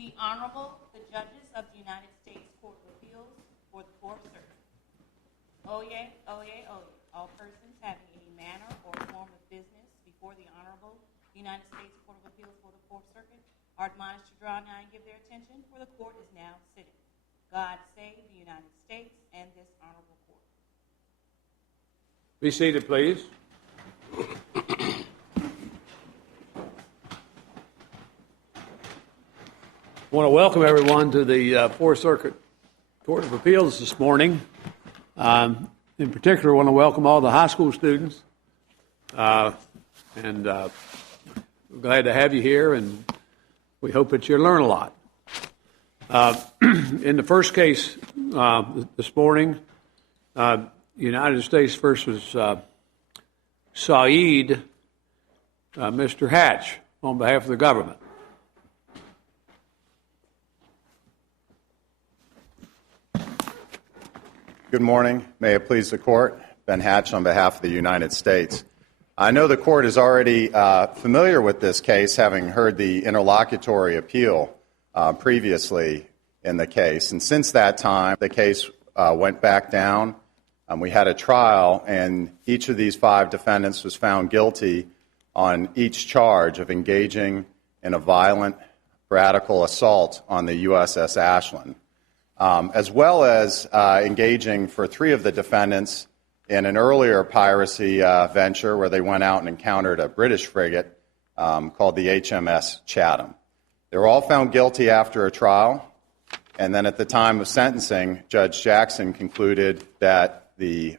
The Honorable, the Judges of the United States Court of Appeals for the Fourth Circuit. Oyez, oyez, oyez. All persons having any manner or form of business before the Honorable United States Court of Appeals for the Fourth Circuit are admonished to draw nigh and give their attention, for the court is now sitting. God save the United States and this honorable court. Be seated, please. I want to welcome everyone to the Fourth Circuit Court of Appeals this morning. In particular, I want to welcome all the high school students. We're glad to have you here, and we hope that you learn a lot. In the first case this morning, United States versus Saeed, Mr. Hatch, on behalf of the government. Good morning. May it please the court. Ben Hatch on behalf of the United States. I know the court is already familiar with this case, having heard the interlocutory appeal previously in the case. And since that time, the case went back down. We had a trial, and each of these 5 defendants was found guilty on each charge of engaging in a violent, radical assault on the USS Ashland, as well as engaging for 3 of the defendants in an earlier piracy venture where they went out and encountered a British frigate called the HMS Chatham. They were all found guilty after a trial, and then at the time of sentencing, Judge Jackson concluded that the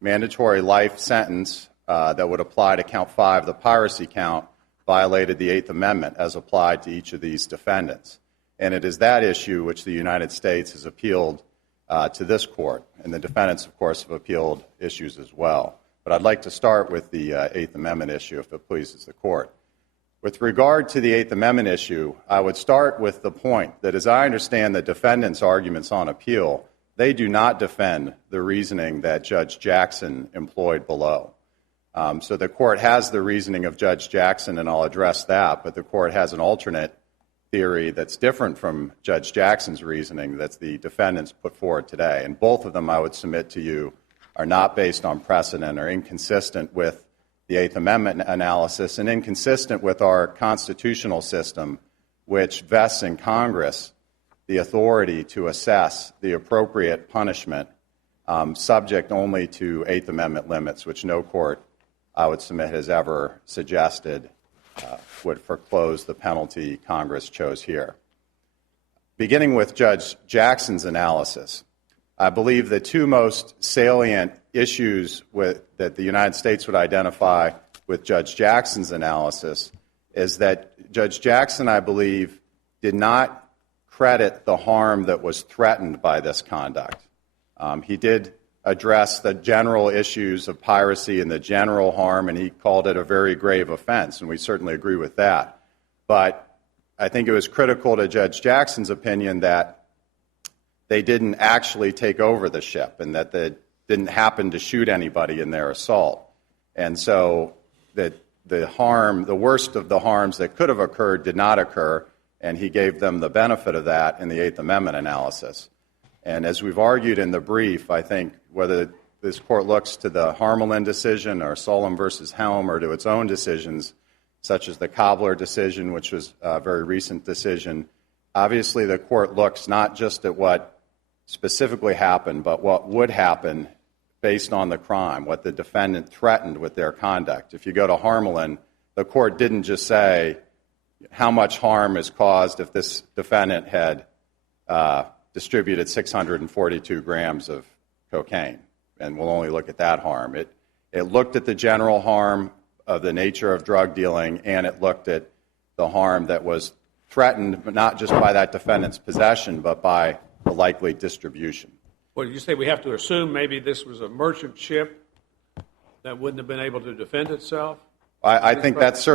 mandatory life sentence that would apply to count 5, the piracy count, violated the 8th Amendment as applied to each of these defendants. And it is that issue which the United States has appealed to this court. And the defendants, of course, have appealed issues as well. But I'd like to start with the 8th Amendment issue, if it pleases the court. With regard to the 8th Amendment issue, I would start with the point that, as I understand the defendants' arguments on appeal, they do not defend the reasoning that Judge Jackson employed below. So the court has the reasoning of Judge Jackson, and I'll address that, but the court has an alternate theory that's different from Judge Jackson's reasoning that the defendants put forward today. And both of them, I would submit to you, are not based on precedent or inconsistent with the 8th Amendment analysis and inconsistent with our constitutional system, which vests in Congress the authority to assess the appropriate punishment subject only to 8th Amendment limits, which no court, I would submit, has ever suggested would foreclose the penalty Congress chose here. Beginning with Judge Jackson's analysis, I believe the 2 most salient issues that the United States would identify with Judge Jackson's analysis is that Judge Jackson, I believe, did not credit the harm that was threatened by this conduct. He did address the general issues of piracy and the general harm, and he called it a very grave offense, and we certainly agree with that. But I think it was critical to Judge Jackson's opinion that they didn't actually take over the ship and that they didn't happen to shoot anybody in their assault. And so that the harm, the worst of the harms that could have occurred did not occur, and he gave them the benefit of that in the 8th Amendment analysis. And as we've argued in the brief, I think whether this court looks to the Harmelin decision or Solem versus Helm or to its own decisions, such as the Cobbler decision, which was a very recent decision, obviously the court looks not just at what specifically happened, but what would happen based on the crime, what the defendant threatened with their conduct. If you go to Harmelin, the court didn't just say how much harm is caused if this defendant had distributed 642 grams of cocaine, and we'll only look at that harm. It looked at the general harm of the nature of drug dealing, and it looked at the harm that was threatened, but not just by that defendant's possession, but by the likely distribution. Well, did you say we have to assume maybe this was a merchant ship that wouldn't have been able to defend itself? I think that's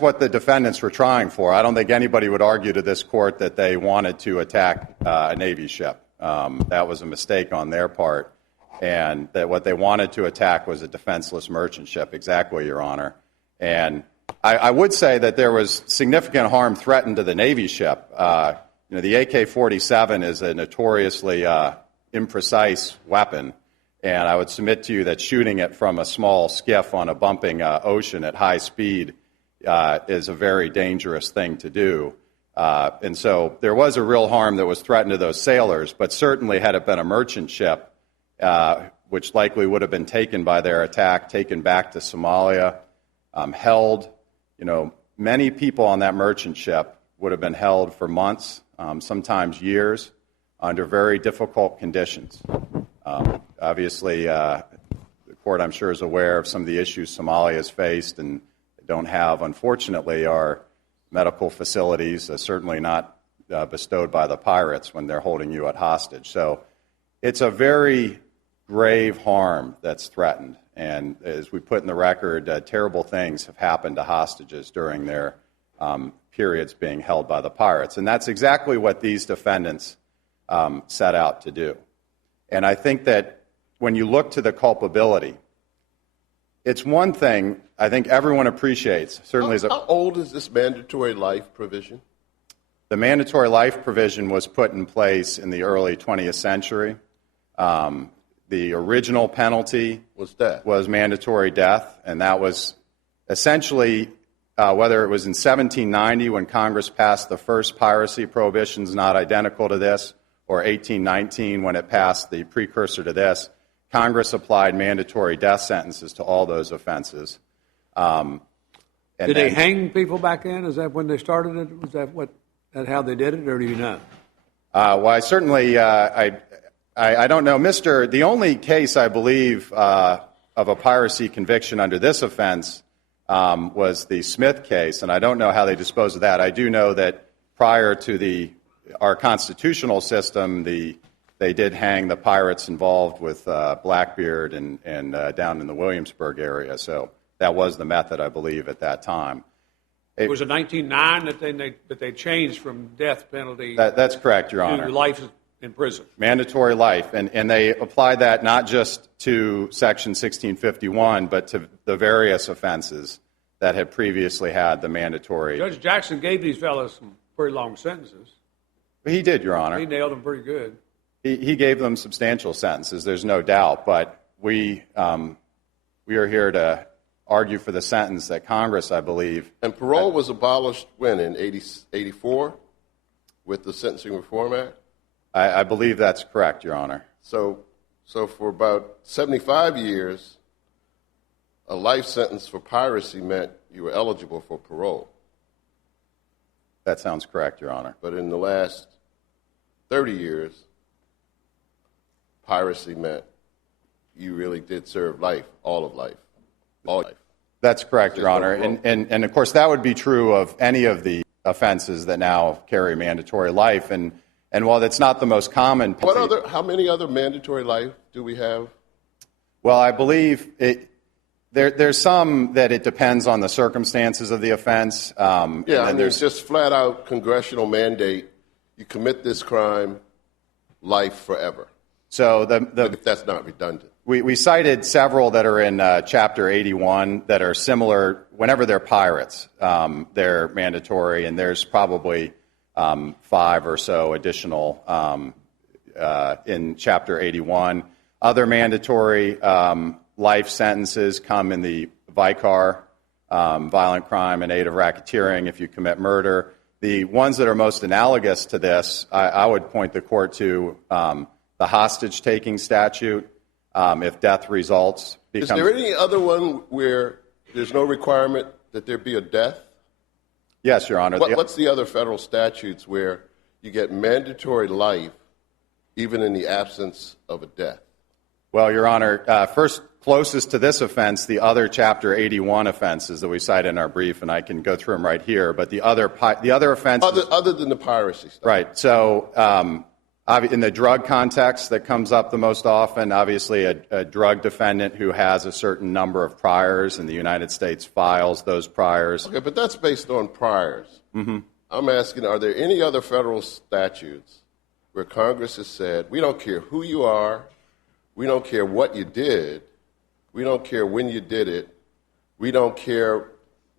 what the defendants were trying for. I don't think anybody would argue to this court that they wanted to attack a Navy ship. That was a mistake on their part, and that what they wanted to attack was a defenseless merchant ship. Exactly, Your Honor. And I would say that there was significant harm threatened to the Navy ship. The AK-47 is a notoriously imprecise weapon, and I would submit to you that shooting it from a small skiff on a bumping ocean at high speed is a very dangerous thing to do. And so there was a real harm that was threatened to those sailors, but certainly had it been a merchant ship, which likely would have been taken by their attack, taken back to Somalia, held. Many people on that merchant ship would have been held for months, sometimes years, under very difficult conditions. Obviously, the court, I'm sure, is aware of some of the issues Somalia has faced and don't have, unfortunately, are medical facilities, certainly not bestowed by the pirates when they're holding you at hostage. So it's a very grave harm that's threatened. And as we put in the record, terrible things have happened to hostages during their periods being held by the pirates. And that's exactly what these defendants set out to do. And I think that when you look to the culpability, it's one thing I think everyone appreciates. Certainly, how old is this mandatory life provision? The mandatory life provision was put in place in the early 20th century. The original penalty was mandatory death, and that was essentially, whether it was in 1790 when Congress passed the first piracy prohibitions not identical to this, or 1819 when it passed the precursor to this, Congress applied mandatory death sentences to all those offenses. Did they hang people back then? Is that when they started it? Was that how they did it, or do you know? Well, I certainly, I don't know. The only case I believe of a piracy conviction under this offense was the Smith case, and I don't know how they disposed of that. I do know that prior to our constitutional system, they did hang the pirates involved with Blackbeard and down in the Williamsburg area. So that was the method, I believe, at that time. It was in 1909 that they changed from death penalty. That's correct, Your Honor. To life in prison. Mandatory life. And they applied that not just to Section 1651, but to the various offenses that had previously had the mandatory. Judge Jackson gave these fellows some pretty long sentences. He did, Your Honor. He nailed them pretty good. He gave them substantial sentences, there's no doubt. But we are here to argue for the sentence that Congress, I believe. And parole was abolished when, in 84 with the Sentencing Reform Act? I believe that's correct, Your Honor. So for about 75 years, a life sentence for piracy meant you were eligible for parole. That sounds correct, Your Honor. But in the last 30 years, piracy meant you really did serve life, all of life. All life. That's correct, Your Honor. And of course, that would be true of any of the offenses that now carry mandatory life. And while that's not the most common penalty, how many other mandatory life do we have? Well, I believe there's some that it depends on the circumstances of the offense. There's just flat out congressional mandate. You commit this crime, life forever. So but if that's not redundant. We cited several that are in Chapter 81 that are similar. Whenever they're pirates, they're mandatory, and there's probably 5 or so additional in Chapter 81. Other mandatory life sentences come in the VICAR, violent crime and aid of racketeering if you commit murder. The ones that are most analogous to this, I would point the court to the hostage-taking statute. If death results. Is there any other one where there's no requirement that there be a death? Yes, Your Honor. What's the other federal statutes where you get mandatory life even in the absence of a death? Well, Your Honor, first closest to this offense, the other Chapter 81 offenses that we cite in our brief, and I can go through them right here, but the other offenses. Other than the piracy stuff. Right. So in the drug context that comes up the most often, obviously a drug defendant who has a certain number of priors in the United States files those priors. Okay, but that's based on priors. Mm-hmm. I'm asking, are there any other federal statutes where Congress has said, we don't care who you are, we don't care what you did, we don't care when you did it, we don't care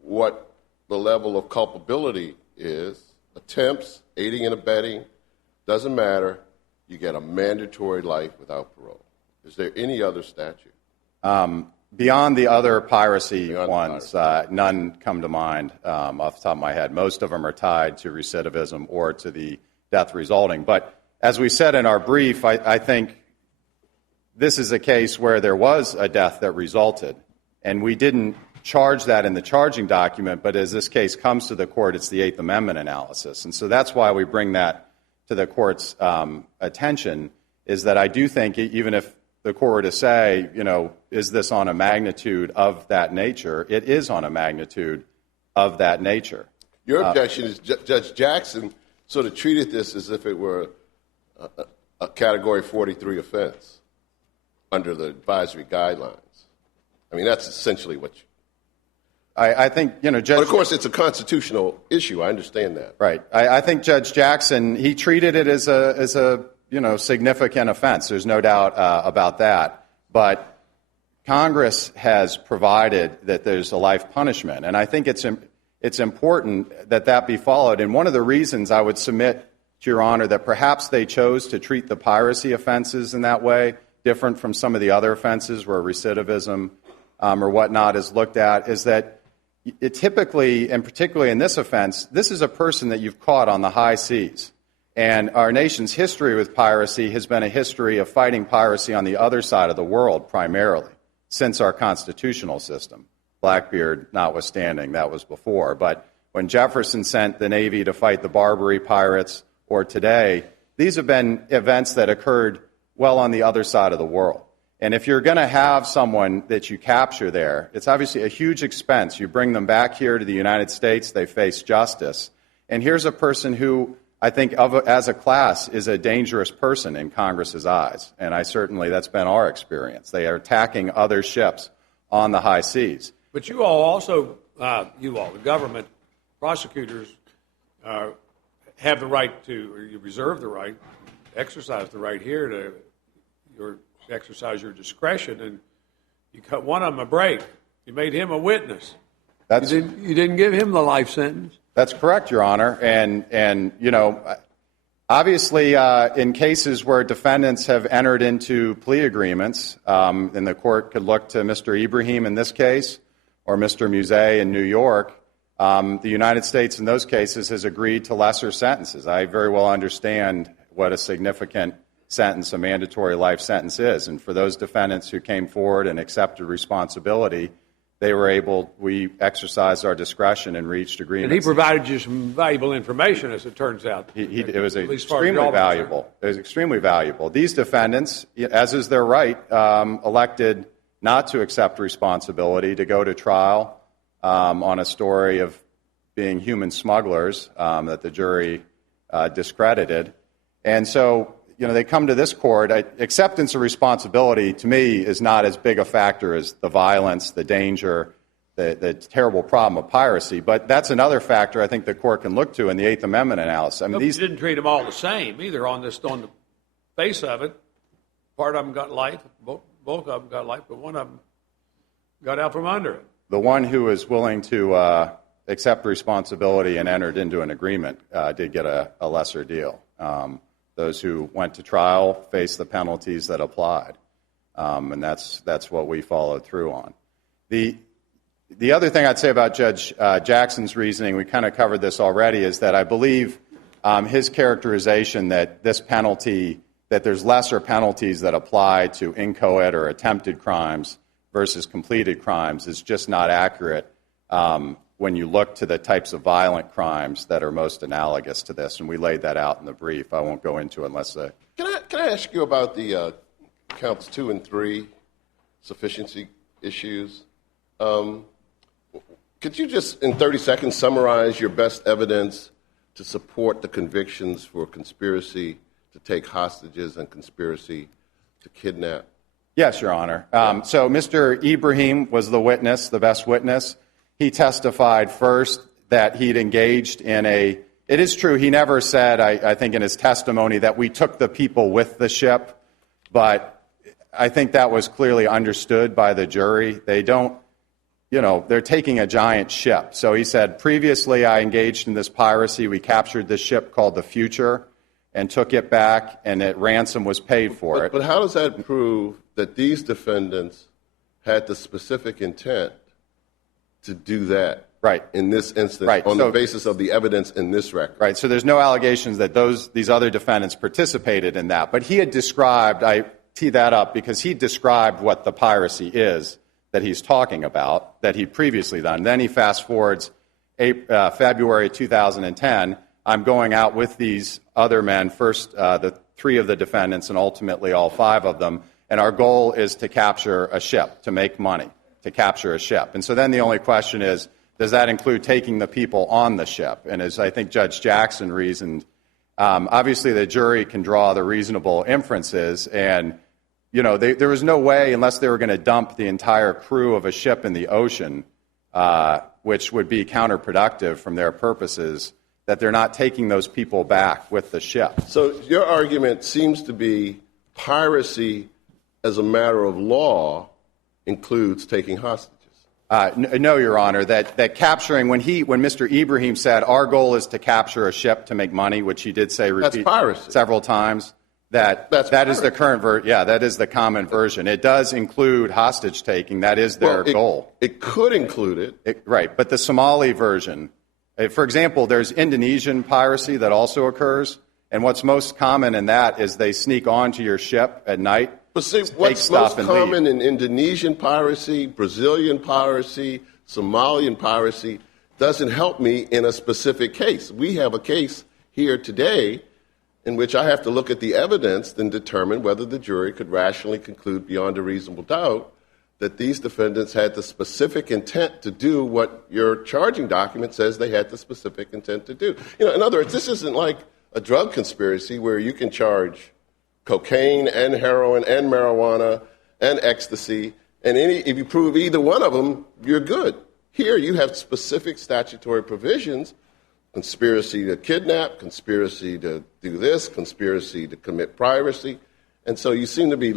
what the level of culpability is. Attempts, aiding and abetting, doesn't matter. You get a mandatory life without parole. Is there any other statute? Beyond the other piracy ones, none come to mind off the top of my head. Most of them are tied to recidivism or to the death resulting. But as we said in our brief, I think this is a case where there was a death that resulted, and we didn't charge that in the charging document, but as this case comes to the court, it's the Eighth Amendment analysis. And so that's why we bring that to the court's attention, is that I do think even if the court were to say, is this on a magnitude of that nature? It is on a magnitude of that nature. Your objection is Judge Jackson sort of treated this as if it were a Category 43 offense under the advisory guidelines. I mean, that's essentially what you... I think, Judge... But, of course, it's a constitutional issue. I understand that. Right. I think Judge Jackson, he treated it as a significant offense. There's no doubt about that. But Congress has provided that there's a life punishment, and I think it's important that that be followed. And one of the reasons I would submit to Your Honor that perhaps they chose to treat the piracy offenses in that way, different from some of the other offenses where recidivism or whatnot is looked at, is that it typically, and particularly in this offense, this is a person that you've caught on the high seas. And our nation's history with piracy has been a history of fighting piracy on the other side of the world primarily, since our constitutional system. Blackbeard notwithstanding, that was before. But when Jefferson sent the Navy to fight the Barbary pirates, or today, these have been events that occurred well on the other side of the world. And if you're going to have someone that you capture there, it's obviously a huge expense. You bring them back here to the United States, they face justice. And here's a person who I think as a class is a dangerous person in Congress's eyes. And that's been our experience. They are attacking other ships on the high seas. But you all also, the government, prosecutors, have the right to, or you reserve the right, exercise the right here to exercise your discretion, and you cut one of them a break. You made him a witness. You didn't give him the life sentence. That's correct, Your Honor. And obviously, in cases where defendants have entered into plea agreements, and the court could look to Mr. Ibrahim in this case, or Mr. Musée in New York, the United States in those cases has agreed to lesser sentences. I very well understand what a significant sentence, a mandatory life sentence is. And for those defendants who came forward and accepted responsibility, we exercised our discretion and reached agreements. And he provided you some valuable information, as it turns out. It was extremely valuable. It was extremely valuable. These defendants, as is their right, elected not to accept responsibility, to go to trial on a story of being human smugglers that the jury discredited. And so, they come to this court. Acceptance of responsibility, to me, is not as big a factor as the violence, the danger, the terrible problem of piracy. But that's another factor I think the court can look to in the Eighth Amendment analysis. I mean, these didn't treat them all the same either on the face of it. Part of them got life, both of them got life, but one of them got out from under it. The one who was willing to accept responsibility and entered into an agreement did get a lesser deal. Those who went to trial faced the penalties that applied, and that's what we followed through on. The other thing I'd say about Judge Jackson's reasoning, we kind of covered this already, is that I believe his characterization that this penalty, that there's lesser penalties that apply to inchoate or attempted crimes versus completed crimes is just not accurate when you look to the types of violent crimes that are most analogous to this, and we laid that out in the brief. I won't go into it unless... Can I ask you about the counts 2 and 3 sufficiency issues? Could you just, in 30 seconds, summarize your best evidence to support the convictions for conspiracy to take hostages and conspiracy to kidnap? Yes, Your Honor. So Mr. Ibrahim was the witness, the best witness. He testified first that he'd engaged in it is true, he never said, I think in his testimony, that we took the people with the ship, but I think that was clearly understood by the jury. they're taking a giant ship. So he said, previously I engaged in this piracy. We captured this ship called the Future and took it back, and ransom was paid for it. But how does that prove that these defendants had the specific intent to do that? Right. In this instance, on the basis of the evidence in this record. Right. So there's no allegations that these other defendants participated in that. But he had described, I tee that up because he described what the piracy is that he's talking about, that he'd previously done. Then he fast forwards February 2010. I'm going out with these other men, first the 3 of the defendants and ultimately all 5 of them, and our goal is to capture a ship, to make money, to capture a ship. And so then the only question is, does that include taking the people on the ship? And as I think Judge Jackson reasoned, obviously the jury can draw the reasonable inferences, and there was no way, unless they were going to dump the entire crew of a ship in the ocean, which would be counterproductive from their purposes, that they're not taking those people back with the ship. So your argument seems to be piracy as a matter of law includes taking hostages. No, Your Honor, that capturing, when Mr. Ibrahim said our goal is to capture a ship to make money, which he did say several times, that is the current that is the common version. It does include hostage taking. That is their goal. It could include it. Right, but the Somali version, for example, there's Indonesian piracy that also occurs, and what's most common in that is they sneak onto your ship at night. But see, what's most common in Indonesian piracy, Brazilian piracy, Somalian piracy doesn't help me in a specific case. We have a case here today in which I have to look at the evidence and determine whether the jury could rationally conclude beyond a reasonable doubt that these defendants had the specific intent to do what your charging document says they had the specific intent to do. In other words, this isn't like a drug conspiracy where you can charge cocaine and heroin and marijuana and ecstasy, and if you prove either one of them, you're good. Here you have specific statutory provisions: conspiracy to kidnap, conspiracy to do this, conspiracy to commit piracy. And so you seem to be,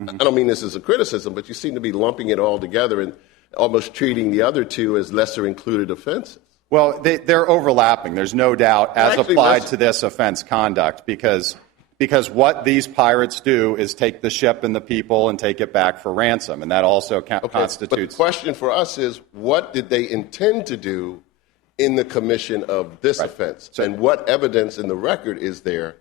I don't mean this as a criticism, but you seem to be lumping it all together and almost treating the other 2 as lesser included offenses. Well, they're overlapping, there's no doubt, as applied to this offense conduct, because what these pirates do is take the ship and the people and take it back for ransom, and that also constitutes... But the question for us is, what did they intend to do in the commission of this offense? And what evidence in the record is there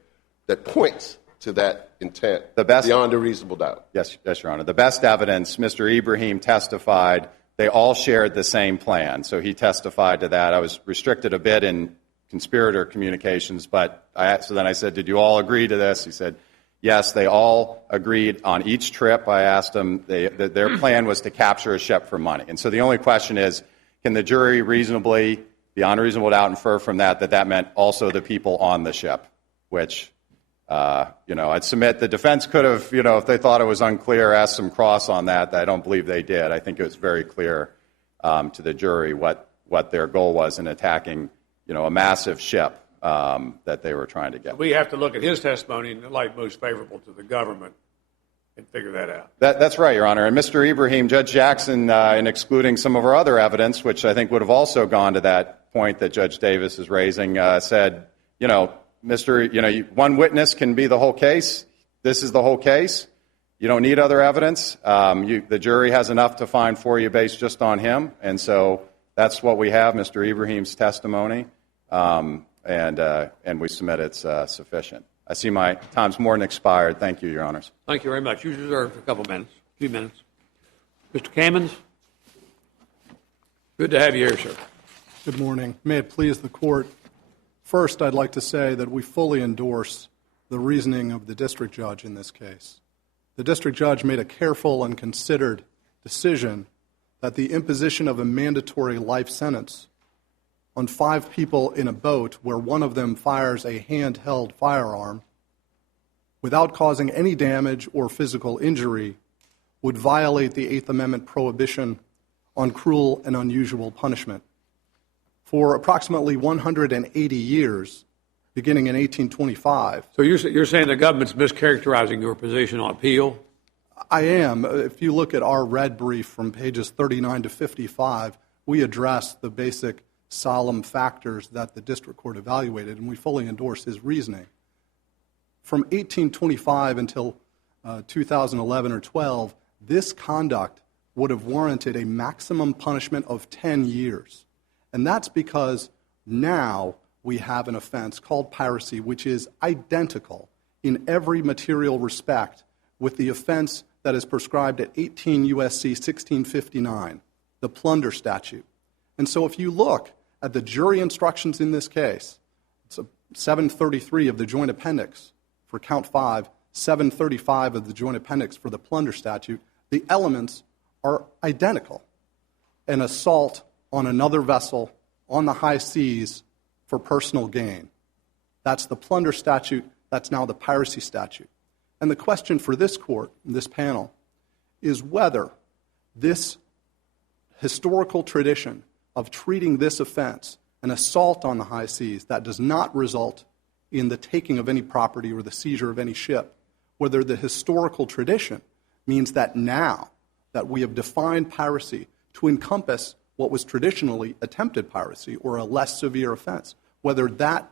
that points to that intent beyond a reasonable doubt? Yes, Your Honor. The best evidence, Mr. Ibrahim testified, they all shared the same plan. So he testified to that. I was restricted a bit in conspirator communications, but so then I said, did you all agree to this? He said, yes, they all agreed on each trip. I asked them, their plan was to capture a ship for money. And so the only question is, can the jury reasonably, beyond a reasonable doubt, infer from that meant also the people on the ship, which, I'd submit the defense could have, if they thought it was unclear, asked some cross on that. I don't believe they did. I think it was very clear to the jury what their goal was in attacking a massive ship that they were trying to get. We have to look at his testimony in the light most favorable to the government and figure that out. That's right, Your Honor. And Mr. Ibrahim, Judge Jackson, in excluding some of our other evidence, which I think would have also gone to that point that Judge Davis is raising, said, one witness can be the whole case. This is the whole case. You don't need other evidence. The jury has enough to find for you based just on him. And so that's what we have, Mr. Ibrahim's testimony. And we submit it's sufficient. I see my time's more than expired. Thank you, Your Honors. Thank you very much. You deserve a few minutes. Mr. Kamens, good to have you here, sir. Good morning. May it please the Court. First, I'd like to say that we fully endorse the reasoning of the district judge in this case. The district judge made a careful and considered decision that the imposition of a mandatory life sentence on 5 people in a boat where one of them fires a handheld firearm without causing any damage or physical injury would violate the Eighth Amendment prohibition on cruel and unusual punishment. For approximately 180 years, beginning in 1825. So you're saying the government's mischaracterizing your position on appeal? I am. If you look at our red brief from pages 39 to 55, we address the basic solemn factors that the district court evaluated, and we fully endorse his reasoning. From 1825 until 2011 or 12, this conduct would have warranted a maximum punishment of 10 years. And that's because now we have an offense called piracy, which is identical in every material respect with the offense that is prescribed at 18 U.S.C. 1659, the plunder statute. And so if you look at the jury instructions in this case, it's 733 of the joint appendix for count 5, 735 of the joint appendix for the plunder statute, the elements are identical. An assault on another vessel on the high seas for personal gain. That's the plunder statute. That's now the piracy statute. And the question for this court, this panel, is whether this historical tradition of treating this offense, an assault on the high seas that does not result in the taking of any property or the seizure of any ship, whether the historical tradition means that now that we have defined piracy to encompass what was traditionally attempted piracy or a less severe offense, whether that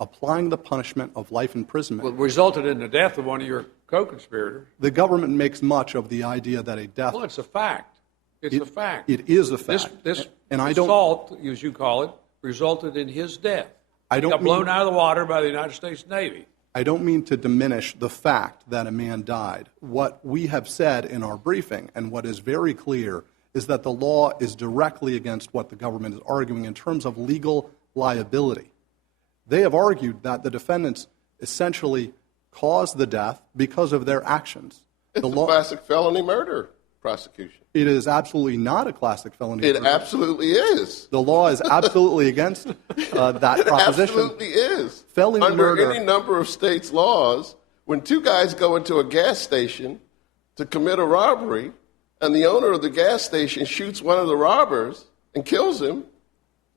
applying the punishment of life imprisonment resulted in the death of one of your co-conspirators. The government makes much of the idea that a death... Well, it's a fact. It's a fact. It is a fact. This assault, as you call it, resulted in his death. He got blown out of the water by the United States Navy. I don't mean to diminish the fact that a man died. What we have said in our briefing, and what is very clear, is that the law is directly against what the government is arguing in terms of legal liability. They have argued that the defendants essentially caused the death because of their actions. It's a classic felony murder prosecution. It is absolutely not a classic felony murder. It absolutely is. The law is absolutely against that proposition. It absolutely is. Felony Under murder. any number of states' laws, when two guys go into a gas station to commit a robbery, and the owner of the gas station shoots one of the robbers and kills him,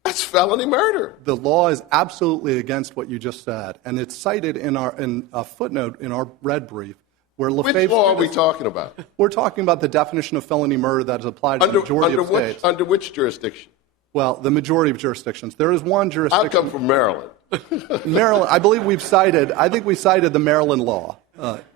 that's felony murder. The law is absolutely against what you just said, and it's cited in a footnote in our red brief. Where Which law are we talking about? We're talking about the definition of felony murder that is applied to the majority of states. Under which jurisdiction? Well, the majority of jurisdictions. There is one jurisdiction. I come from Maryland. Maryland. I believe we cited the Maryland law,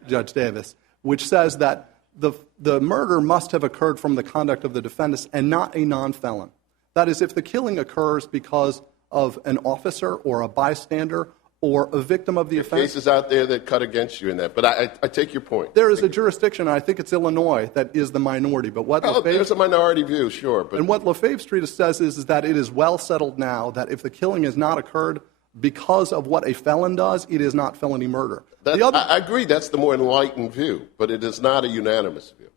Judge Davis, which says that the murder must have occurred from the conduct of the defendants and not a non-felon. That is, if the killing occurs because of an officer or a bystander or a victim of the offense. Cases out there that cut against you in that, but I take your point. There is a jurisdiction, and I think it's Illinois, that is the minority. But what there's a minority view, sure. But and what Lefebvre Street says is that it is well settled now that if the killing has not occurred because of what a felon does, it is not felony murder. I agree that's the more enlightened view, but it is not a unanimous view.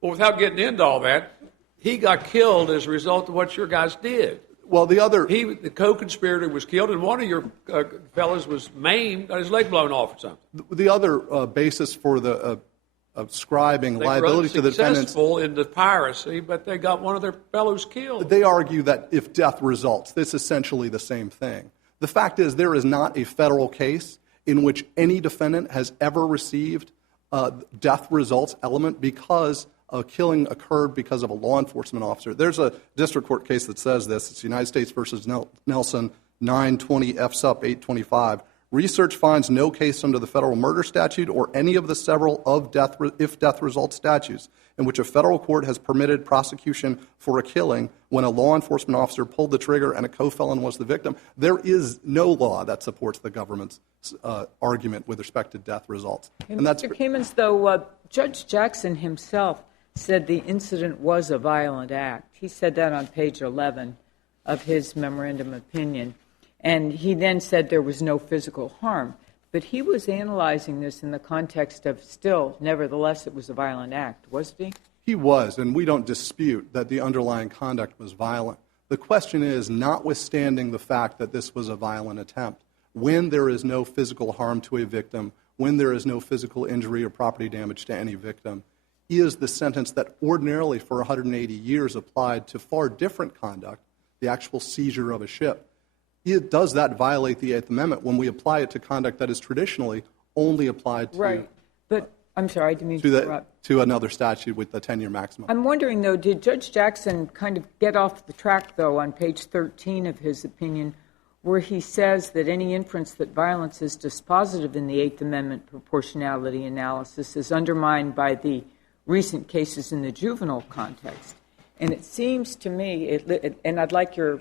Well, without getting into all that, he got killed as a result of what your guys did. Well, the co-conspirator was killed, and one of your fellows was maimed, got his leg blown off or something. The other basis for the ascribing liability to the defendants... They were successful in the piracy, but they got one of their fellows killed. They argue that if death results, this is essentially the same thing. The fact is there is not a federal case in which any defendant has ever received a death results element because a killing occurred because of a law enforcement officer. There's a district court case that says this. It's United States versus Nelson, 920 F Sup 825. Research finds no case under the federal murder statute or any of the several if death results statutes in which a federal court has permitted prosecution for a killing when a law enforcement officer pulled the trigger and a co-felon was the victim. There is no law that supports the government's argument with respect to death results. And Mr. Kamens, though, Judge Jackson himself said the incident was a violent act. He said that on page 11 of his memorandum opinion. And he then said there was no physical harm. But he was analyzing this in the context of still, nevertheless, it was a violent act, wasn't he? He was, and we don't dispute that the underlying conduct was violent. The question is, notwithstanding the fact that this was a violent attempt, when there is no physical harm to a victim, when there is no physical injury or property damage to any victim, is the sentence that ordinarily for 180 years applied to far different conduct, the actual seizure of a ship. Does that violate the Eighth Amendment when we apply it to conduct that is traditionally only applied to... Right. But I'm sorry, I didn't mean to interrupt. To another statute with the 10-year maximum. I'm wondering, though, did Judge Jackson kind of get off the track, though, on page 13 of his opinion, where he says that any inference that violence is dispositive in the Eighth Amendment proportionality analysis is undermined by the recent cases in the juvenile context? And it seems to me, and I'd like your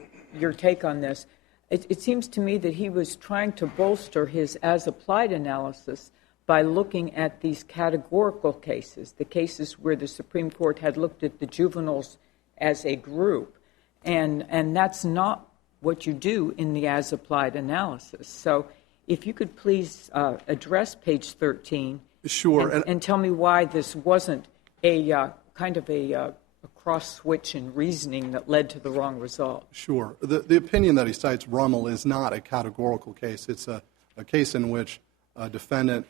take on this, it seems to me that he was trying to bolster his as-applied analysis by looking at these categorical cases, the cases where the Supreme Court had looked at the juveniles as a group. And that's not what you do in the as-applied analysis. So if you could please address page 13. Sure. And tell me why this wasn't a kind of a cross-switch in reasoning that led to the wrong result. Sure. The opinion that he cites, Rummel, is not a categorical case. It's a case in which a defendant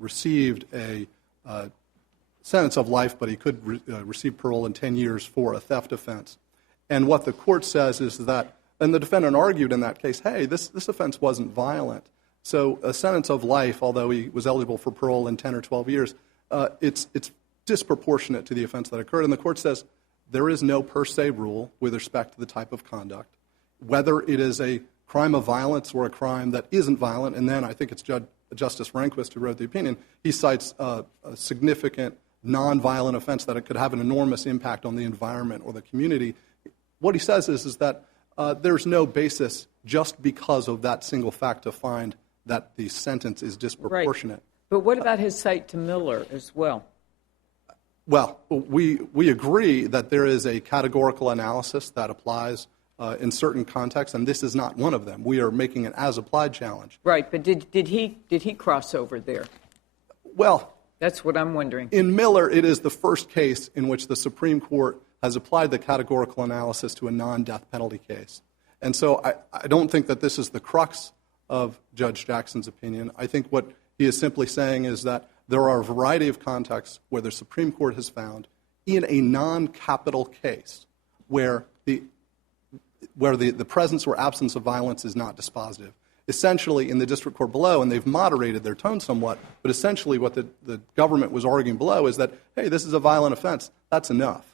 received a sentence of life, but he could receive parole in 10 years for a theft offense. And what the court says is that, and the defendant argued in that case, hey, this offense wasn't violent. So a sentence of life, although he was eligible for parole in 10 or 12 years, it's disproportionate to the offense that occurred. And the court says there is no per se rule with respect to the type of conduct, whether it is a crime of violence or a crime that isn't violent. And then I think it's Justice Rehnquist who wrote the opinion. He cites a significant nonviolent offense that it could have an enormous impact on the environment or the community. What he says is that there's no basis just because of that single fact to find that the sentence is disproportionate. Right. But what about his cite to Miller as well? Well, we agree that there is a categorical analysis that applies in certain contexts, and this is not one of them. We are making an as-applied challenge. Right, but did he cross over there? Well, that's what I'm wondering. In Miller, it is the first case in which the Supreme Court has applied the categorical analysis to a non-death penalty case. And so I don't think that this is the crux of Judge Jackson's opinion. I think what he is simply saying is that there are a variety of contexts where the Supreme Court has found in a non-capital case where the presence or absence of violence is not dispositive. Essentially, in the district court below, and they've moderated their tone somewhat, but essentially what the government was arguing below is that, hey, this is a violent offense. That's enough.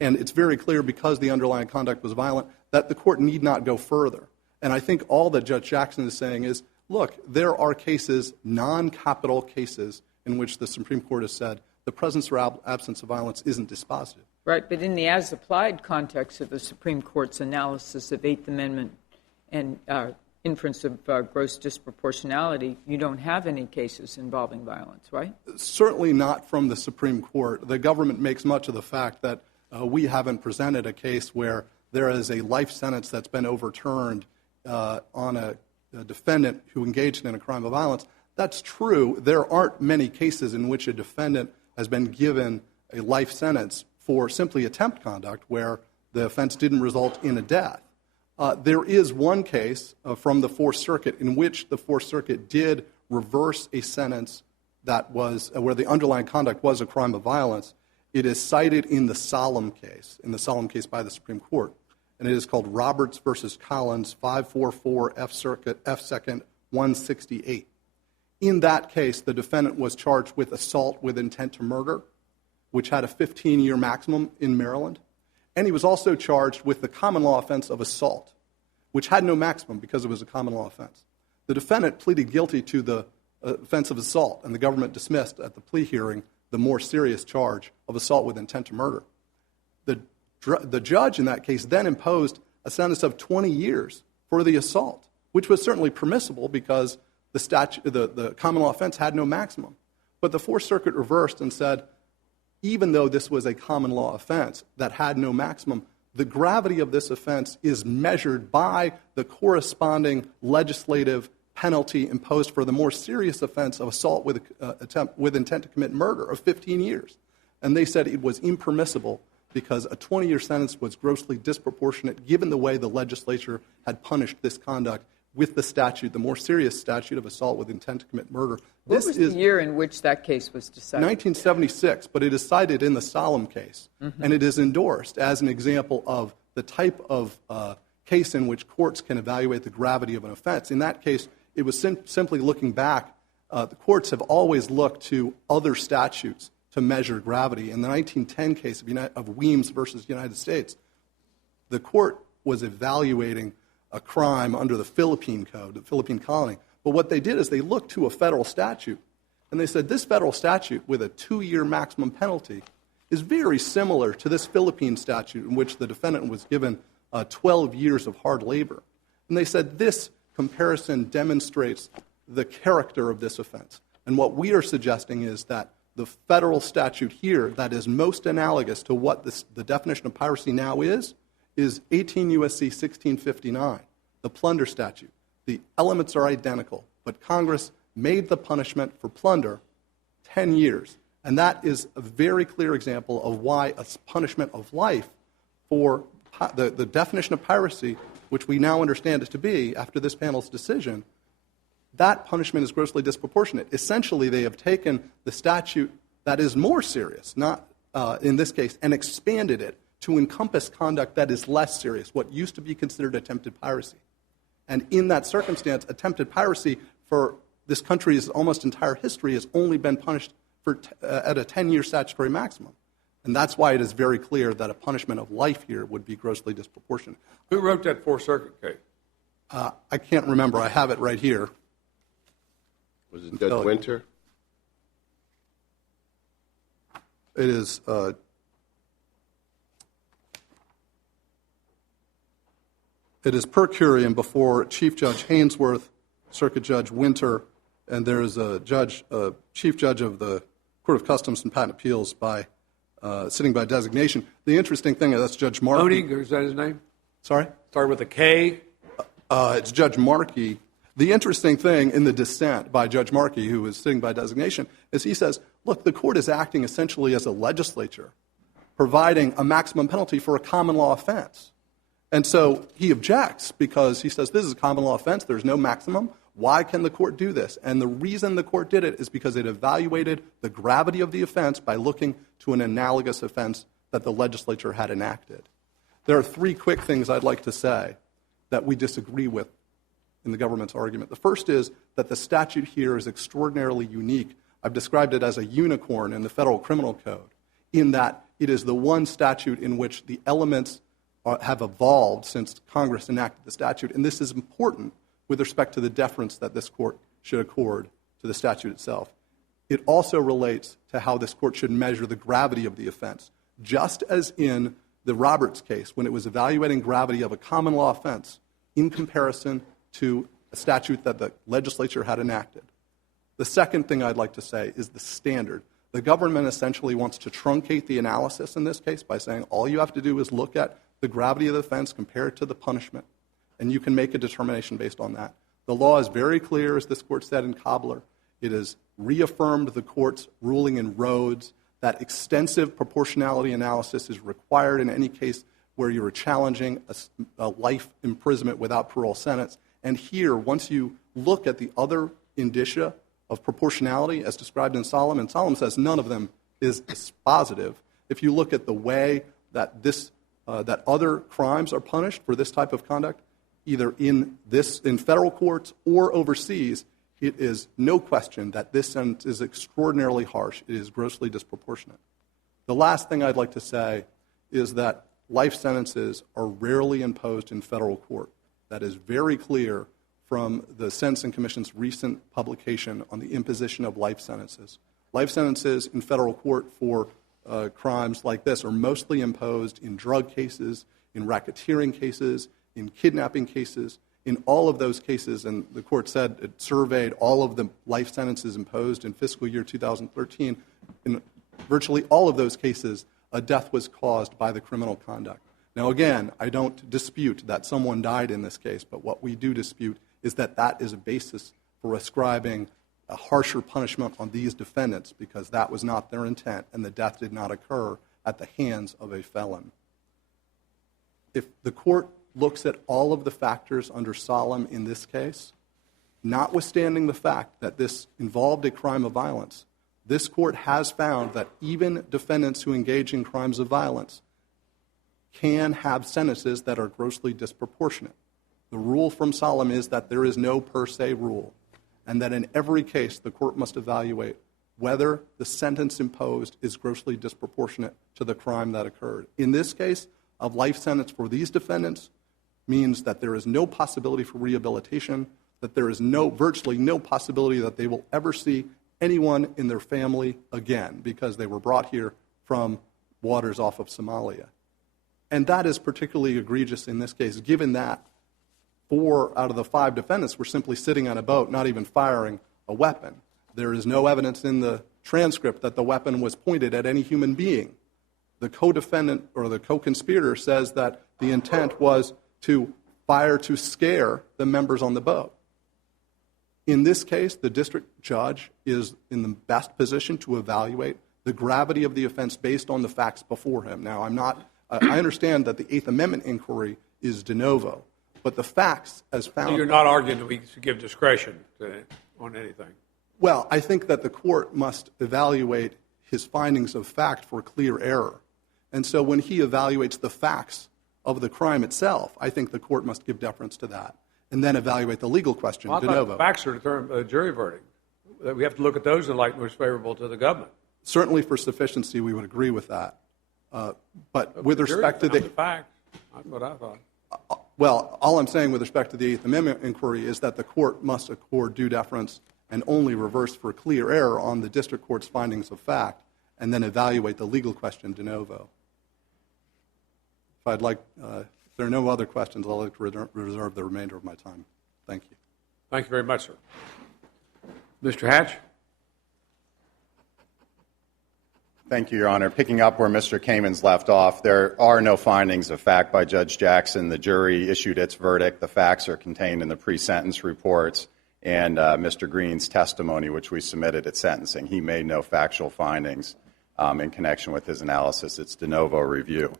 And it's very clear because the underlying conduct was violent that the court need not go further. And I think all that Judge Jackson is saying is, look, there are cases, non-capital cases, in which the Supreme Court has said the presence or absence of violence isn't dispositive. Right, but in the as-applied context of the Supreme Court's analysis of Eighth Amendment and inference of gross disproportionality, you don't have any cases involving violence, right? Certainly not from the Supreme Court. The government makes much of the fact that we haven't presented a case where there is a life sentence that's been overturned on a defendant who engaged in a crime of violence. That's true. There aren't many cases in which a defendant has been given a life sentence for simply attempt conduct where the offense didn't result in a death. There is one case from the Fourth Circuit in which the Fourth Circuit did reverse a sentence that was where the underlying conduct was a crime of violence. It is cited in the Solemn case by the Supreme Court, and it is called Roberts versus Collins, 544 F. Circuit, F. Second, 168. In that case, the defendant was charged with assault with intent to murder, which had a 15-year maximum in Maryland. And he was also charged with the common law offense of assault, which had no maximum because it was a common law offense. The defendant pleaded guilty to the offense of assault, and the government dismissed at the plea hearing the more serious charge of assault with intent to murder. The judge in that case then imposed a sentence of 20 years for the assault, which was certainly permissible because the common law offense had no maximum. But the Fourth Circuit reversed and said, even though this was a common law offense that had no maximum, the gravity of this offense is measured by the corresponding legislative penalty imposed for the more serious offense of assault with intent to commit murder of 15 years. And they said it was impermissible because a 20-year sentence was grossly disproportionate given the way the legislature had punished this conduct with the statute, the more serious statute of assault with intent to commit murder. What was the year in which that case was decided? 1976, but it is cited in the Solemn case, and it is endorsed as an example of the type of case in which courts can evaluate the gravity of an offense. In that case, it was simply looking back the courts have always looked to other statutes to measure gravity. In the 1910 case of Weems versus United States, the court was evaluating a crime under the Philippine Code, the Philippine colony. But what they did is they looked to a federal statute, and they said this federal statute with a 2-year maximum penalty is very similar to this Philippine statute in which the defendant was given 12 years of hard labor. And they said this comparison demonstrates the character of this offense. And what we are suggesting is that the federal statute here that is most analogous to what the definition of piracy now is 18 U.S.C. 1659, the plunder statute. The elements are identical, but Congress made the punishment for plunder 10 years. And that is a very clear example of why a punishment of life for the definition of piracy, which we now understand it to be after this panel's decision, that punishment is grossly disproportionate. Essentially, they have taken the statute that is more serious, not in this case, and expanded it to encompass conduct that is less serious, what used to be considered attempted piracy. And in that circumstance, attempted piracy for this country's almost entire history has only been punished at a 10-year statutory maximum. And that's why it is very clear that a punishment of life here would be grossly disproportionate. Who wrote that Fourth Circuit case? I can't remember. I have it right here. Was it Judge Winter? It is per curiam before Chief Judge Hainsworth, Circuit Judge Winter, and there is a Chief Judge of the Court of Customs and Patent Appeals sitting by designation. The interesting thing is that's Judge Markey. Koenig, is that his name? Sorry? Started with a K? It's Judge Markey. The interesting thing in the dissent by Judge Markey, who is sitting by designation, is he says, look, the court is acting essentially as a legislature, providing a maximum penalty for a common law offense. And so he objects because he says this is a common law offense, there's no maximum. Why can the court do this? And the reason the court did it is because it evaluated the gravity of the offense by looking to an analogous offense that the legislature had enacted. There are 3 quick things I'd like to say that we disagree with in the government's argument. The first is that the statute here is extraordinarily unique. I've described it as a unicorn in the federal criminal code, in that it is the one statute in which the elements have evolved since Congress enacted the statute. And this is important with respect to the deference that this court should accord to the statute itself. It also relates to how this court should measure the gravity of the offense. Just as in the Roberts case, when it was evaluating gravity of a common law offense in comparison to a statute that the legislature had enacted. The second thing I'd like to say is the standard. The government essentially wants to truncate the analysis in this case by saying all you have to do is look at the gravity of the offense compared to the punishment, and you can make a determination based on that. The law is very clear, as this court said in Cobbler. It has reaffirmed the court's ruling in Rhodes that extensive proportionality analysis is required in any case where you're challenging a life imprisonment without parole sentence. And here, once you look at the other indicia of proportionality as described in Solemn, and Solemn says none of them is dispositive. If you look at the way that that other crimes are punished for this type of conduct, either in federal courts or overseas, it is no question that this sentence is extraordinarily harsh. It is grossly disproportionate. The last thing I'd like to say is that life sentences are rarely imposed in federal court. That is very clear from the Sentencing Commission's recent publication on the imposition of life sentences. Life sentences in federal court for crimes like this are mostly imposed in drug cases, in racketeering cases, in kidnapping cases. In all of those cases, and the court said it surveyed all of the life sentences imposed in fiscal year 2013, in virtually all of those cases, a death was caused by the criminal conduct. Now again, I don't dispute that someone died in this case, but what we do dispute is that that is a basis for ascribing a harsher punishment on these defendants because that was not their intent and the death did not occur at the hands of a felon. If the court looks at all of the factors under Solemn in this case, notwithstanding the fact that this involved a crime of violence, this court has found that even defendants who engage in crimes of violence can have sentences that are grossly disproportionate. The rule from Solemn is that there is no per se rule. and that in every case the court must evaluate whether the sentence imposed is grossly disproportionate to the crime that occurred. In this case, a life sentence for these defendants means that there is no possibility for rehabilitation, that there is virtually no possibility that they will ever see anyone in their family again because they were brought here from waters off of Somalia. And that is particularly egregious in this case, given that 4 out of the 5 defendants were simply sitting on a boat, not even firing a weapon. There is no evidence in the transcript that the weapon was pointed at any human being. The co-defendant or the co-conspirator says that the intent was to fire to scare the members on the boat. In this case, the district judge is in the best position to evaluate the gravity of the offense based on the facts before him. Now, I understand that the Eighth Amendment inquiry is de novo, but the facts as found... So you're not arguing that we should give discretion on anything? Well, I think that the court must evaluate his findings of fact for clear error. And so when he evaluates the facts of the crime itself, I think the court must give deference to that and then evaluate the legal question de novo. The facts are determined by a jury verdict. We have to look at those in the light most favorable to the government. Certainly for sufficiency, we would agree with that. But with respect to the facts, that's what I thought. Well, all I'm saying with respect to the Eighth Amendment inquiry is that the court must accord due deference and only reverse for clear error on the district court's findings of fact and then evaluate the legal question de novo. If there are no other questions, I'd like to reserve the remainder of my time. Thank you. Thank you very much, sir. Mr. Hatch? Thank you, Your Honor. Picking up where Mr. Kamen's left off, there are no findings of fact by Judge Jackson. The jury issued its verdict. The facts are contained in the pre-sentence reports and Mr. Green's testimony, which we submitted at sentencing. He made no factual findings in connection with his analysis. It's de novo review.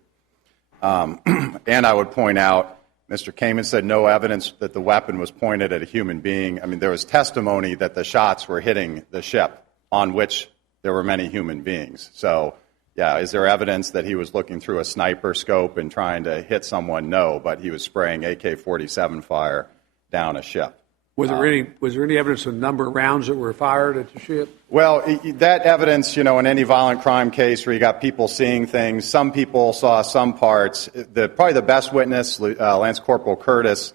And I would point out, Mr. Kamen said no evidence that the weapon was pointed at a human being. I mean, there was testimony that the shots were hitting the ship on which there were many human beings. So, yeah, is there evidence that he was looking through a sniper scope and trying to hit someone? No, but he was spraying AK-47 fire down a ship. Was there any evidence of the number of rounds that were fired at the ship? Well, that evidence, in any violent crime case where you got people seeing things, some people saw some parts. Probably the best witness, Lance Corporal Curtis,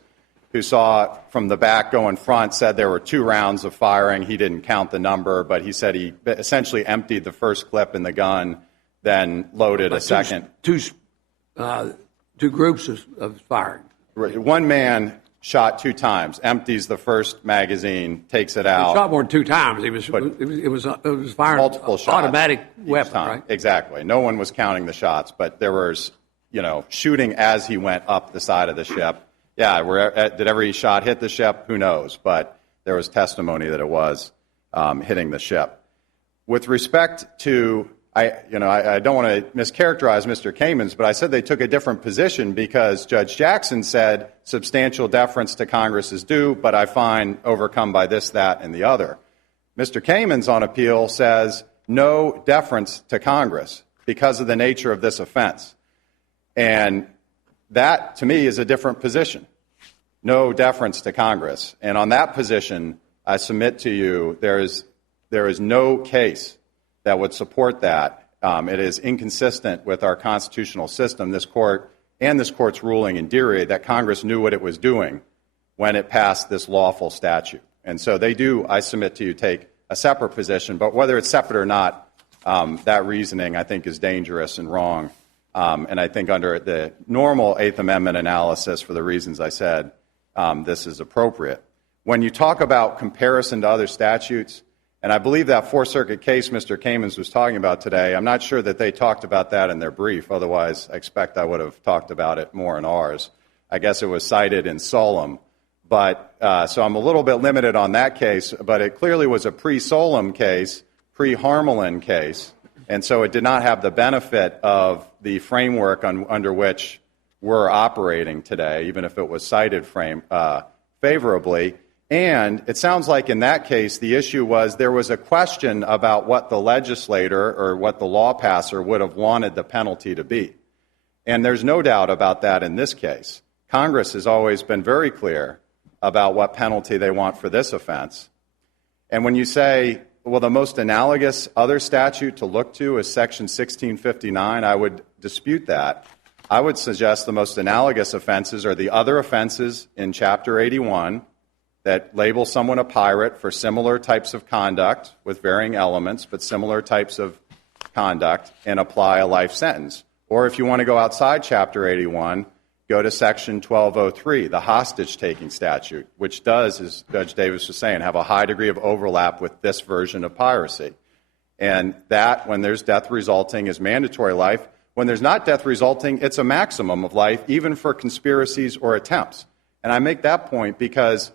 who saw from the back going front, said there were 2 rounds of firing. He didn't count the number, but he said he essentially emptied the first clip in the gun, then loaded a second. Two groups of firing. One man shot 2 times, empties the first magazine, takes it out. He shot more than 2 times. It was firing multiple shots, automatic weapon, right? Exactly. No one was counting the shots, but there was, shooting as he went up the side of the ship. Yeah, did every shot hit the ship? Who knows? But there was testimony that it was hitting the ship. With respect to, I don't want to mischaracterize Mr. Kamen's, but I said they took a different position because Judge Jackson said substantial deference to Congress is due, but I find overcome by this, that, and the other. Mr. Kamen's on appeal says no deference to Congress because of the nature of this offense. And that, to me, is a different position. No deference to Congress. And on that position, I submit to you there is no case that would support that. It is inconsistent with our constitutional system, this court, and this court's ruling in Deary that Congress knew what it was doing when it passed this lawful statute. And so they do, I submit to you, take a separate position. But whether it's separate or not, that reasoning, I think, is dangerous and wrong. And I think under the normal Eighth Amendment analysis, for the reasons I said, this is appropriate. When you talk about comparison to other statutes, and I believe that Fourth Circuit case Mr. Kamens was talking about today, I'm not sure that they talked about that in their brief. Otherwise, I expect I would have talked about it more in ours. I guess it was cited in Solem. But so I'm a little bit limited on that case, but it clearly was a pre-Solem case, pre-Harmelin case, and so it did not have the benefit of the framework under which we're operating today, even if it was cited favorably. And it sounds like in that case the issue was there was a question about what the legislator or what the law passer would have wanted the penalty to be. And there's no doubt about that in this case. Congress has always been very clear about what penalty they want for this offense. And when you say, well, the most analogous other statute to look to is Section 1659, I would dispute that. I would suggest the most analogous offenses are the other offenses in Chapter 81 that label someone a pirate for similar types of conduct with varying elements, but similar types of conduct, and apply a life sentence. Or if you want to go outside Chapter 81, go to Section 1203, the hostage-taking statute, which does, as Judge Davis was saying, have a high degree of overlap with this version of piracy. And that, when there's death resulting, is mandatory life. When there's not death resulting, it's a maximum of life, even for conspiracies or attempts. And I make that point because,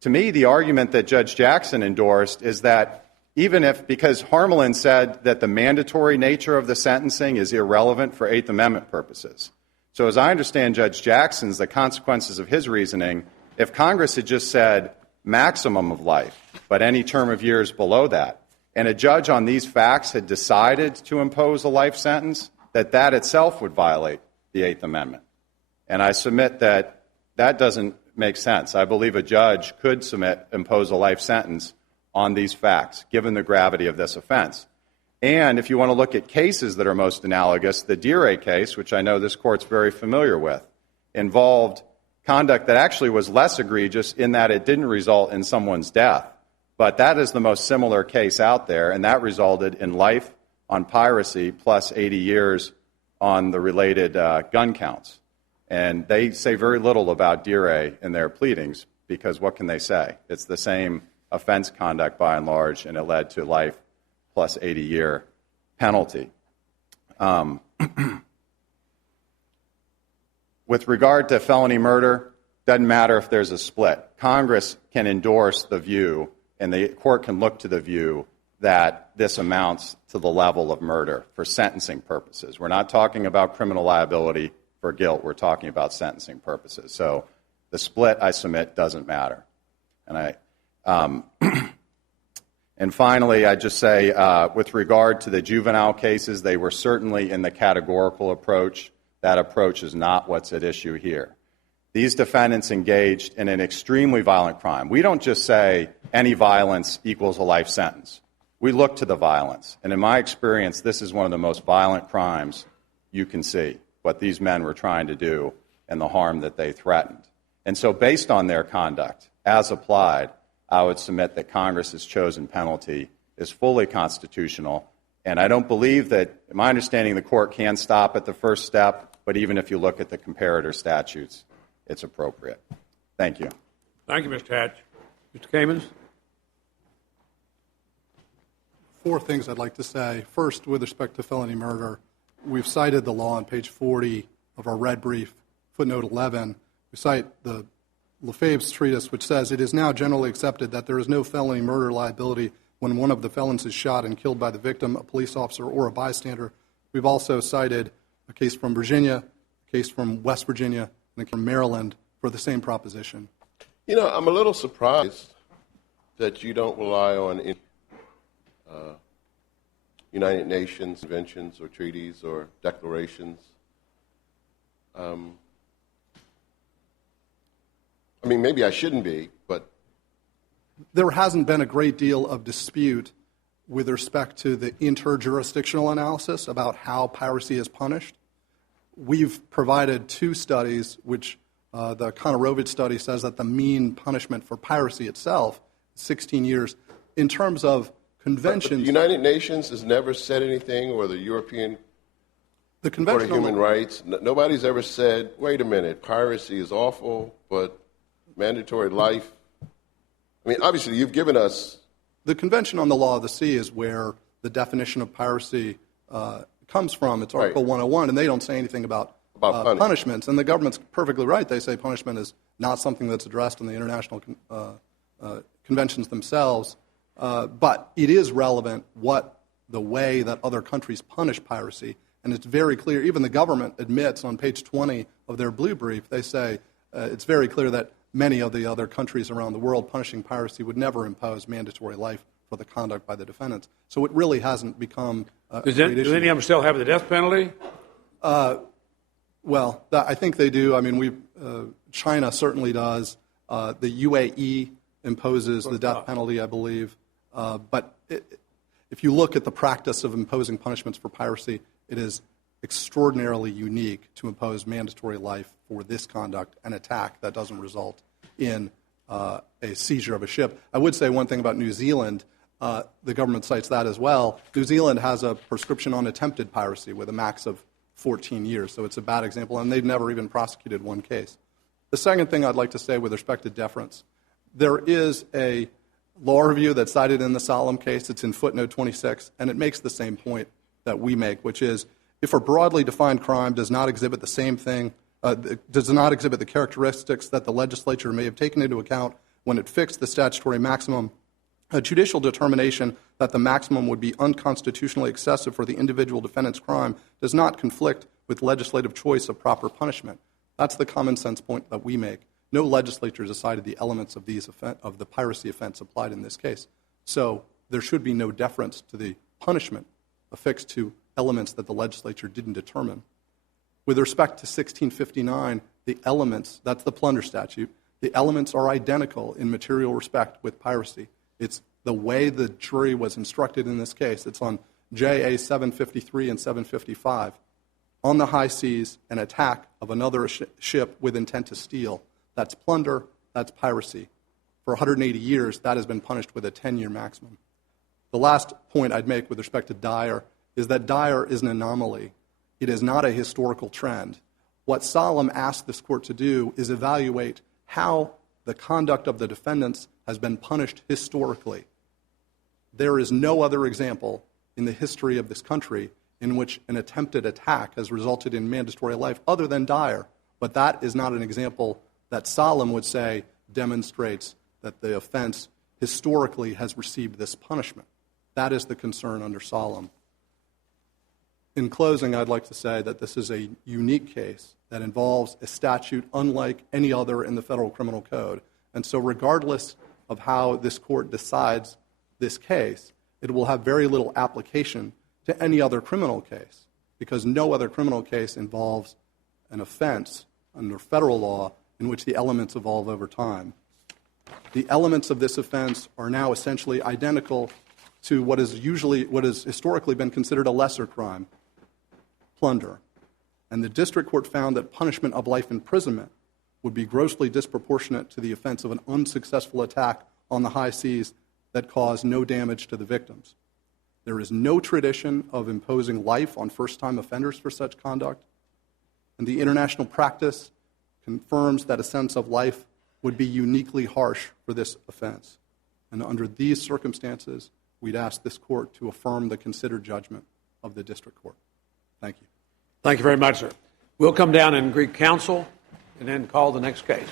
to me, the argument that Judge Jackson endorsed is that because Harmelin said that the mandatory nature of the sentencing is irrelevant for Eighth Amendment purposes. So as I understand Judge Jackson's, the consequences of his reasoning, if Congress had just said maximum of life, but any term of years below that, and a judge on these facts had decided to impose a life sentence, that itself would violate the Eighth Amendment. And I submit that doesn't make sense. I believe a judge could impose a life sentence on these facts, given the gravity of this offense. And if you want to look at cases that are most analogous, the Dire case, which I know this Court's very familiar with, involved conduct that actually was less egregious in that it didn't result in someone's death. But that is the most similar case out there, and that resulted in life on piracy plus 80 years on the related gun counts. And they say very little about Dire in their pleadings, because what can they say? It's the same offense conduct by and large, and it led to life plus 80-year penalty. With regard to felony murder, doesn't matter if there's a split. Congress can endorse the view, and the court can look to the view that this amounts to the level of murder for sentencing purposes. We're not talking about criminal liability for guilt. We're talking about sentencing purposes. So the split, I submit, doesn't matter. And finally, I just say, with regard to the juvenile cases, they were certainly in the categorical approach. That approach is not what's at issue here. These defendants engaged in an extremely violent crime. We don't just say any violence equals a life sentence. We look to the violence. And in my experience, this is one of the most violent crimes you can see, what these men were trying to do and the harm that they threatened. And so based on their conduct, as applied, I would submit that Congress's chosen penalty is fully constitutional. And I don't believe that, in my understanding, the court can stop at the first step, but even if you look at the comparator statutes, it's appropriate. Thank you. Thank you, Mr. Hatch. Mr. Kamens? 4 things I'd like to say. First, with respect to felony murder, we've cited the law on page 40 of our red brief, footnote 11. We cite the Lefebvre's treatise, which says, it is now generally accepted that there is no felony murder liability when one of the felons is shot and killed by the victim, a police officer, or a bystander. We've also cited a case from Virginia, a case from West Virginia, and a case from Maryland for the same proposition. You know, I'm a little surprised that you don't rely on United Nations conventions or treaties or declarations. I mean, maybe I shouldn't be, but... There hasn't been a great deal of dispute with respect to the interjurisdictional analysis about how piracy is punished. We've provided 2 studies, which the Konorovich study says that the mean punishment for piracy itself is 16 years. In terms of conventions... But the United Nations has never said anything, or the European Court of Human Rights. Nobody's ever said, wait a minute, piracy is awful, but mandatory life. I mean, obviously, you've given us... The Convention on the Law of the Sea is where the definition of piracy comes from. It's Article 101, and they don't say anything about punishments. And the government's perfectly right. They say punishment is not something that's addressed in the international conventions themselves. But it is relevant the way that other countries punish piracy. And it's very clear. Even the government admits on page 20 of their blue brief, they say it's very clear that many of the other countries around the world punishing piracy would never impose mandatory life for the conduct by the defendants. So it really hasn't become a great issue. Do any of them still have the death penalty? Well, I think they do. I mean, China certainly does. The UAE imposes the death penalty, I believe. But if you look at the practice of imposing punishments for piracy, it is extraordinarily unique to impose mandatory life for this conduct, an attack that doesn't result in a seizure of a ship. I would say one thing about New Zealand. The government cites that as well. New Zealand has a prescription on attempted piracy with a max of 14 years, so it's a bad example, and they've never even prosecuted one case. The second thing I'd like to say with respect to deference, there is a law review that's cited in the Solemn case. It's in footnote 26, and it makes the same point that we make, which is if a broadly defined crime does not exhibit the same thing, does not exhibit the characteristics that the legislature may have taken into account when it fixed the statutory maximum, a judicial determination that the maximum would be unconstitutionally excessive for the individual defendant's crime does not conflict with legislative choice of proper punishment. That's the common sense point that we make. No legislature decided the elements of the piracy offense applied in this case. So there should be no deference to the punishment affixed to elements that the legislature didn't determine. With respect to 1659, the elements, that's the plunder statute, the elements are identical in material respect with piracy. It's the way the jury was instructed in this case. It's on JA 753 and 755. On the high seas, an attack of another ship with intent to steal. That's plunder, that's piracy. For 180 years, that has been punished with a 10-year maximum. The last point I'd make with respect to Dyer is that Dyer is an anomaly. It is not a historical trend. What Solemn asked this court to do is evaluate how the conduct of the defendants has been punished historically. There is no other example in the history of this country in which an attempted attack has resulted in mandatory life other than Dyer. But that is not an example that Solemn would say demonstrates that the offense historically has received this punishment. That is the concern under Solemn. In closing, I'd like to say that this is a unique case that involves a statute unlike any other in the Federal Criminal Code. And so regardless of how this court decides this case, it will have very little application to any other criminal case because no other criminal case involves an offense under federal law in which the elements evolve over time. The elements of this offense are now essentially identical to what has historically been considered a lesser crime, plunder. And the district court found that punishment of life imprisonment would be grossly disproportionate to the offense of an unsuccessful attack on the high seas that caused no damage to the victims. There is no tradition of imposing life on first-time offenders for such conduct, and the international practice confirms that a sentence of life would be uniquely harsh for this offense. And under these circumstances, we'd ask this court to affirm the considered judgment of the district court. Thank you. Thank you very much, sir. We'll come down and greet counsel and then call the next case.